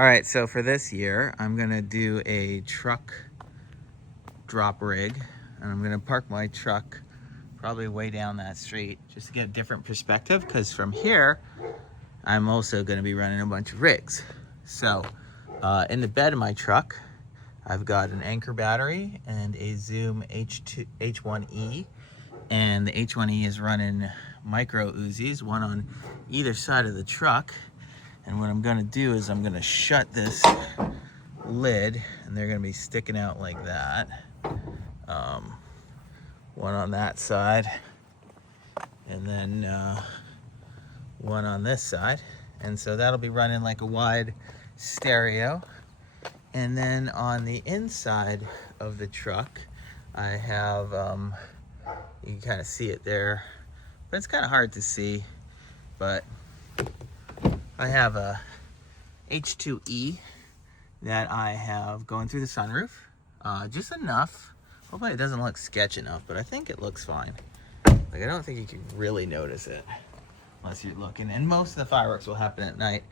All right, so for this year, I'm gonna do a truck drop rig, and I'm gonna park my truck probably way down that street just to get a different perspective, because from here, I'm also gonna be running a bunch of rigs. So in the bed of my truck, I've got an Anker battery and a Zoom H1E, and the H1E is running micro Uzis, one on either side of the truck. And what I'm gonna do is I'm gonna shut this lid, and they're gonna be sticking out like that. One on that side, and then one on this side. And so that'll be running like a wide stereo. And then on the inside of the truck, I have, you can kind of see it there, but it's kind of hard to see, but I have a H2E that I have going through the sunroof, just enough. Hopefully it doesn't look sketch enough, but I think it looks fine. Like, I don't think you can really notice it unless you're looking, and most of the fireworks will happen at night.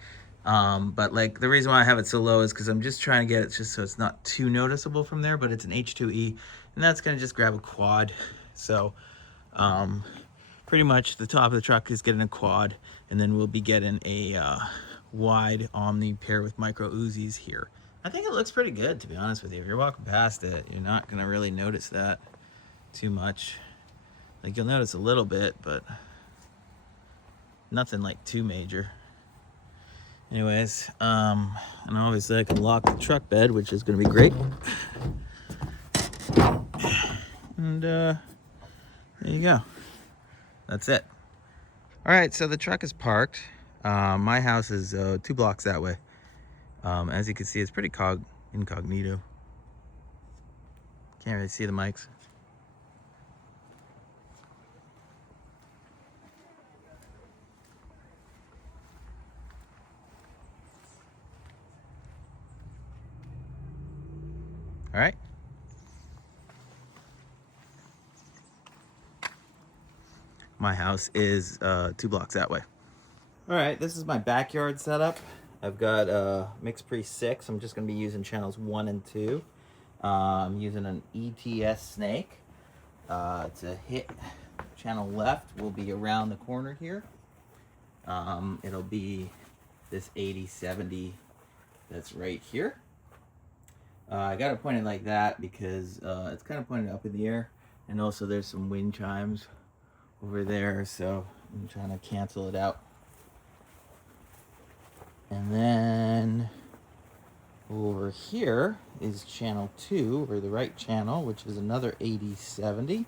But like, the reason why I have it so low is because I'm just trying to get it just so it's not too noticeable from there, but it's an H2E, and that's gonna just grab a quad. So pretty much the top of the truck is getting a quad, and then we'll be getting a wide Omni pair with micro Uzis here. I think it looks pretty good, to be honest with you. If you're walking past it, you're not gonna really notice that too much. Like, you'll notice a little bit, but nothing like too major. Anyways, and obviously I can lock the truck bed, which is gonna be great. And there you go. That's it. All right, so the truck is parked. My house is 2 blocks that way. As you can see, it's pretty incognito. Can't really see the mics. All right. My house is 2 blocks that way. All right, this is my backyard setup. I've got MixPre 6. I'm just gonna be using channels 1 and 2. I'm using an ETS snake. To hit channel left will be around the corner here. It'll be this 8070 that's right here. I got it pointed like that because it's kind of pointed up in the air, and also there's some wind chimes over there, so I'm trying to cancel it out. And then over here is channel 2, or the right channel, which is another 8070,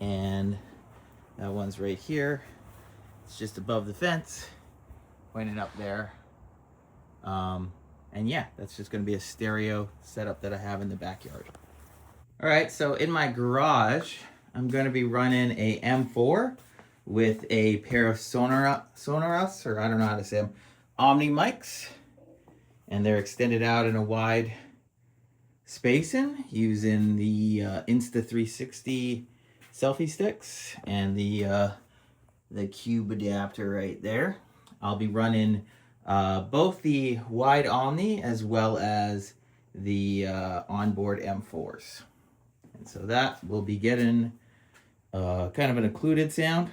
and that one's right here. It's just above the fence, pointing up there. And yeah, that's just going to be a stereo setup that I have in the backyard. All right, so in my garage, I'm going to be running a M4 with a pair of Sonoras, or I don't know how to say them, Omni mics, and they're extended out in a wide spacing using the Insta360 selfie sticks and the cube adapter right there. I'll be running both the wide Omni as well as the onboard M4s. And so that will be getting kind of an occluded sound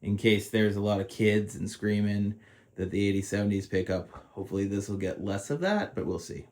in case there's a lot of kids and screaming that the 8070s pick up. Hopefully this will get less of that, but we'll see.